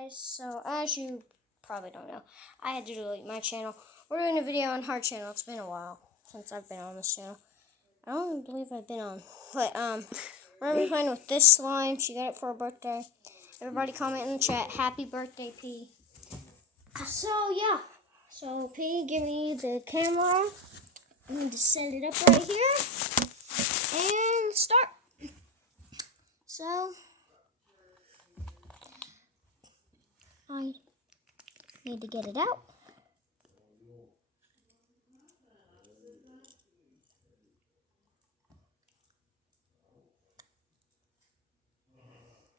guys, so as you probably don't know, I had to delete my channel. We're doing a video on her channel. It's been a while since I've been on this channel. I don't even believe I've been on. But we're gonna be playing with this slime. She got it for her birthday. Everybody comment in the chat, happy birthday, P. So yeah. So P, give me the camera. I'm going to set it up right here. And start. So I need to get it out.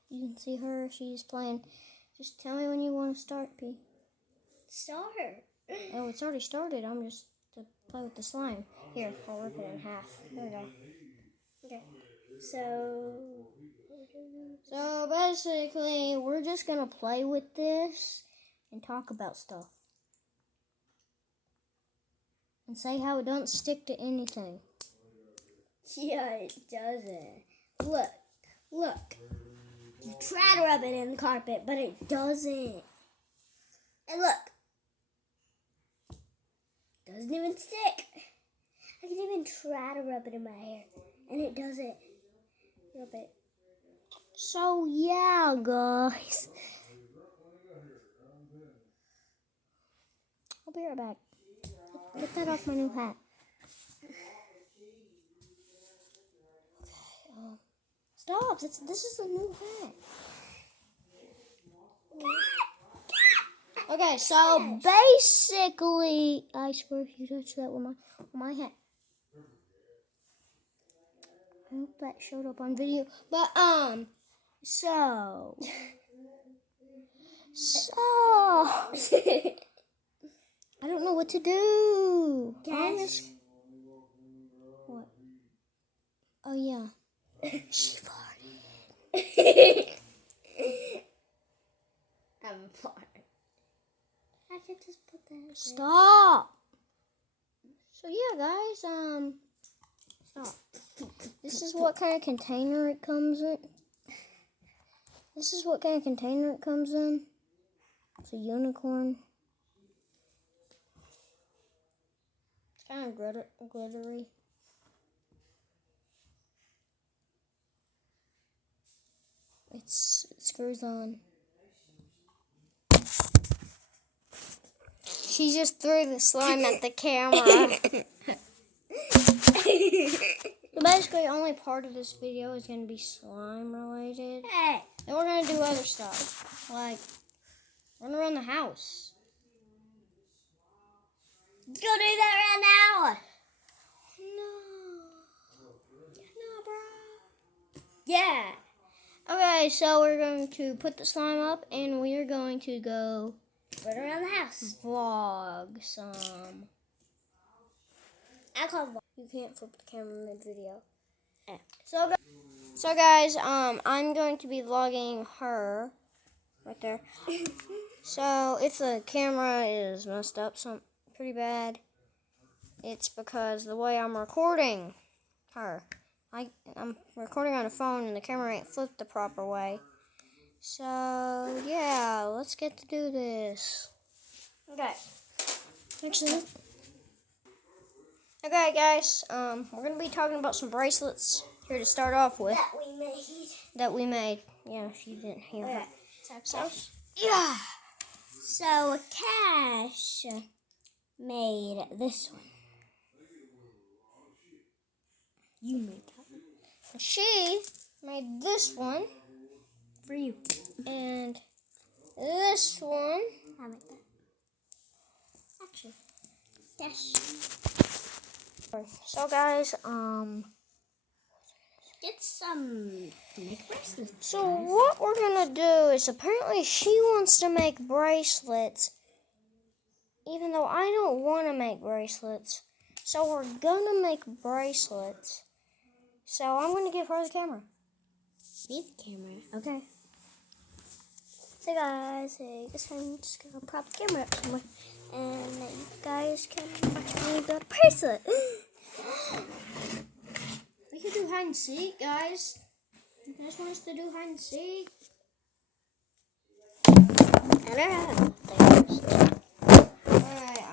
You can see her, she's playing. Just tell me when you want to start, P. Start. Oh, it's already started. I'm just to play with the slime. Here, I'll rip it in half. There we go. Okay. So basically, we're just going to play with this and talk about stuff. And say how it doesn't stick to anything. Yeah, it doesn't. Look. You try to rub it in the carpet, but it doesn't. And look. Doesn't even stick. I can even try to rub it in my hair, and it doesn't. Rub it. So yeah, guys. I'll be right back. Get that off my new hat. Okay, stop. This is a new hat. Okay, so basically, I swear if you touch that with my hat. I hope that showed up on video. But so I don't know what to do. What? Oh yeah. She farted. I'm farting. I can just put that. Stop. So yeah, guys. Stop. This is what kind of container it comes in. It's a unicorn. It's kind of glittery. It screws on. She just threw the slime at the camera. So basically, only part of this video is going to be slime related. Hey. And we're going to do other stuff. Like, run around the house. Let's go do that right now. No, bro. Yeah. Okay, so we're going to put the slime up, and we are going to go Run around the house. vlog some. I call vlog. You can't flip the camera mid-video. Yeah. So guys, I'm going to be vlogging her right there. So if the camera is messed up pretty bad, it's because the way I'm recording her. I'm recording on a phone and the camera ain't flipped the proper way. So yeah, let's get to do this. Okay. Actually, okay guys, we're gonna be talking about some bracelets here to start off with. That we made. Yeah, if you didn't hear Okay. her. So yeah. So Cash made this one. You made that one. She made this one For you. and this one. I made that. Actually. Dash. So guys, Get some make bracelets. so what we're gonna do is apparently she wants to make bracelets, even though I don't want to make bracelets. So we're gonna make bracelets. So I'm gonna give her the camera. Need the camera. Okay. So guys, this time I'm just gonna prop the camera up somewhere, and you guys can watch me build a bracelet. We could do hide and seek, guys. You guys want us to do hide and seek? Alright,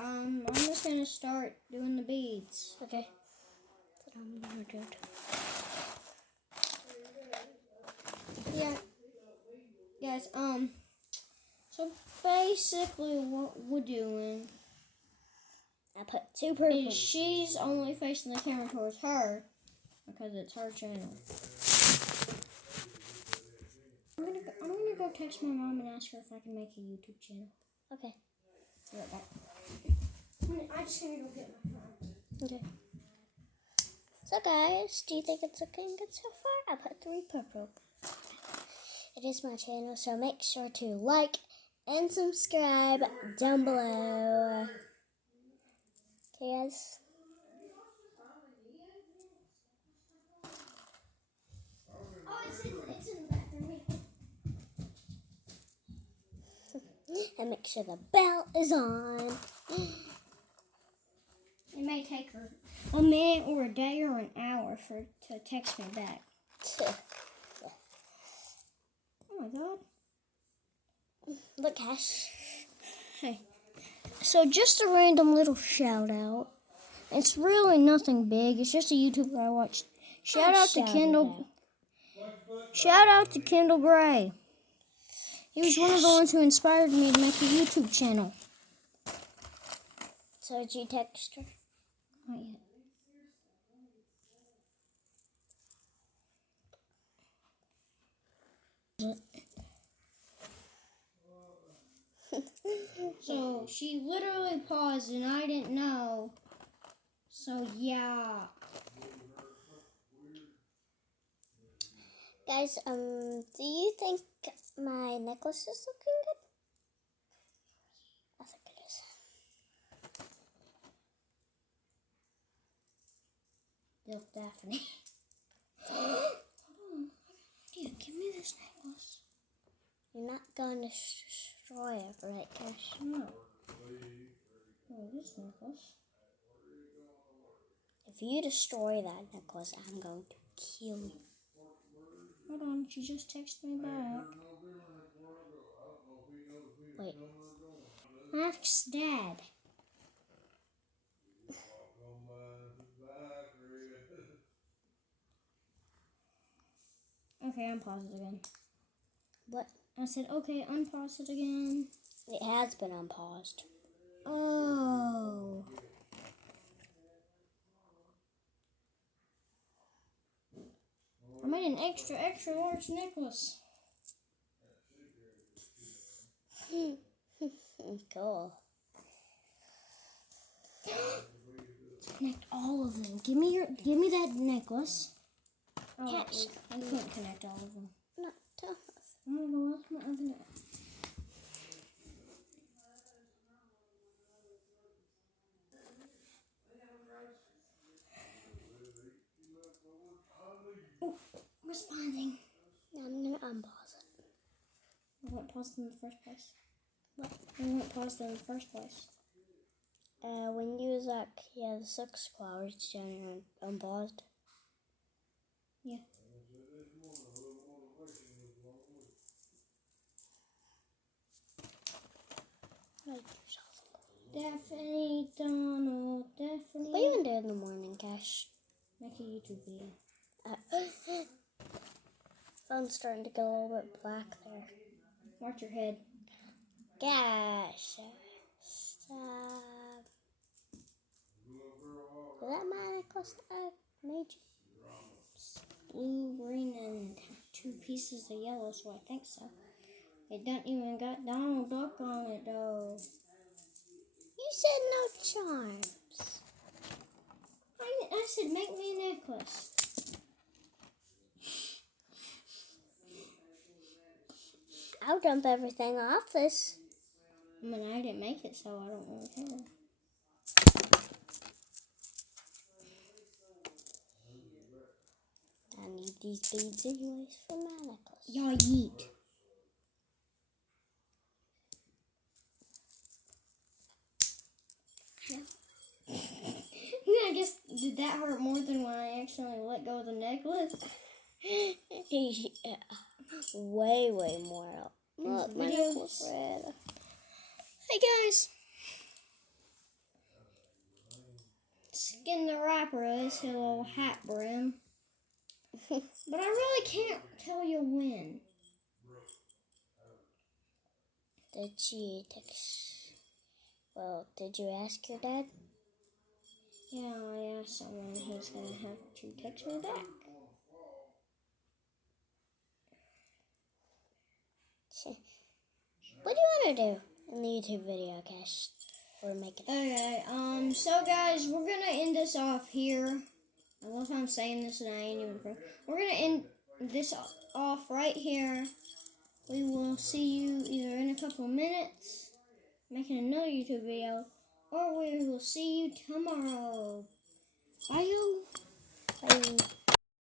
I'm just gonna start doing the beads. Okay. I'm gonna do it. Yeah. Guys, so basically what we're doing I put 2 purple. is she's only facing the camera towards her because it's her channel. I'm gonna go text my mom and ask her if I can make a YouTube channel. Okay. Be right back. I just gotta go get my phone. Okay. So guys, do you think it's looking good so far? I put 3 purple. It is my channel, so make sure to like and subscribe down below. Okay, guys. Oh, it's in the bathroom. And make sure the bell is on. It may take her a minute or a day or an hour to text me back. Oh my god. Look, Ash. Hey. So just a random little shout out. It's really nothing big. It's just a YouTuber I watched. Shout out to Kendall Gray. He was one of the ones who inspired me to make a YouTube channel. So did you text her? Not yet. So she literally paused and I didn't know. So yeah. Guys, do you think my necklace is looking good? I think it is. Bill Daphne. Hold on. Dude, give me this necklace. You're not going to destroy it, right, Cash? No. Oh, this necklace. If you destroy that necklace, I'm going to kill you. Hold on, she just texted me back. Wait. Ask Dad. Okay, unpause it again. What? I said, okay, unpause it again. It has been unpaused. Oh. I made an extra large necklace. Cool. Connect all of them. Give me that necklace. Oh, Yes. I can't connect all of them. No, don't. I'm gonna go off my oven. Oh, responding. I'm gonna unpause it. I won't pause them in the first place. What? I won't pause them in the first place. When you was like, the 6 hours down unpaused. Yeah. Daphne, Donald, Daphne. What are you gonna do in the morning, Cash? Make a YouTube video. Phone's starting to get a little bit black there. Watch your head. Gosh. Stop. Is that my necklace that I made you? Blue, green, and 2 pieces of yellow, so I think so. It doesn't even got Donald Duck on it, though. You said no charms. I said make me a necklace. I'll dump everything off this. I mean, I didn't make it, so I don't really care. I need these beads anyways for my necklace. Y'all yeet. Yeah. I guess, did that hurt more than when I accidentally let go of the necklace? Yeah. Way more. Look, my Videos. necklace red. Hey guys! Skin the Rapper is his little hat brim. But I really can't tell you when. Did you text? Well, did you ask your dad? Yeah, I asked someone who's gonna have to text me back. What do you want to do in the YouTube video, Cash? We're making. Okay, so guys, we're gonna end this off here. I love how I'm saying this and I ain't even proof. We're gonna end this off right here. We will see you either in a couple of minutes, making another YouTube video, or we will see you tomorrow. Bye, you. Bye.